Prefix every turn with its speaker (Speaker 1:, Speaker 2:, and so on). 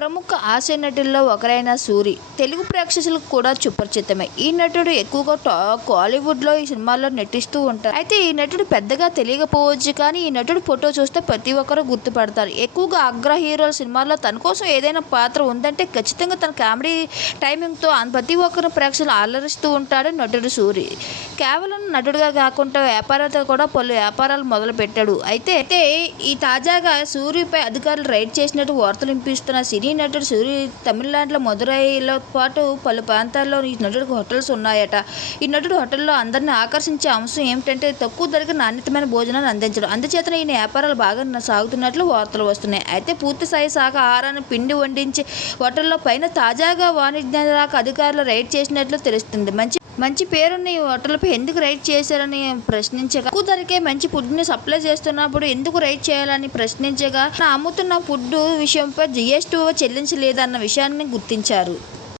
Speaker 1: ప్రముఖ హాస్య నటుల్లో ఒకరైన సూరి తెలుగు ప్రేక్షకులకు కూడా సుపరిచితమే. ఈ నటుడు ఎక్కువగా టా కాలీవుడ్లో ఈ సినిమాల్లో నటిస్తూ ఉంటారు. అయితే ఈ నటుడు పెద్దగా తెలియకపోవచ్చు కానీ ఈ నటుడు ఫోటో చూస్తే ప్రతి ఒక్కరూ గుర్తుపడతారు. ఎక్కువగా అగ్ర హీరోల సినిమాల్లో తన కోసం ఏదైనా పాత్ర ఉందంటే ఖచ్చితంగా తన కామెడీ టైమింగ్తో ప్రతి ఒక్కరు ప్రేక్షకులు అలరిస్తూ ఉంటాడు నటుడు సూరి. కేవలం నటుడుగా కాకుండా వ్యాపారాలతో కూడా పలు వ్యాపారాలు మొదలు పెట్టాడు అయితే అయితే ఈ తాజాగా సూరిపై అధికారులు రైడ్ చేసినట్టు వార్తలు వినిపిస్తున్న సినీ ఈ నటుడు సూరి తమిళనాడులో మదురైలో పాటు పలు ప్రాంతాల్లో ఈ నటుడికి హోటల్స్ ఉన్నాయట. ఈ నటుడు హోటల్లో అందరిని ఆకర్షించే అంశం ఏమిటంటే తక్కువ ధరకు నాణ్యతమైన భోజనాన్ని అందించడం. అందుచేతన ఈయన వ్యాపారాలు బాగా సాగుతున్నట్లు వార్తలు వస్తున్నాయి. అయితే పూర్తి స్థాయి శాఖ ఆహారాన్ని పిండి వండించి హోటల్లో పైన తాజాగా వాణిజ్య శాఖ అధికారులు రైడ్ చేసినట్లు తెలుస్తుంది. మంచి మంచి పేరున్న ఈ హోటల్పై ఎందుకు రైడ్ చేశారని ప్రశ్నించగా తక్కువ ధరకే మంచి ఫుడ్ని సప్లై చేస్తున్నప్పుడు ఎందుకు రైడ్ చేయాలని ప్రశ్నించగా అమ్ముతున్న ఫుడ్ విషయంపై జిఎస్టీ చెల్లించలేదన్న విషయాన్ని గుర్తించారు.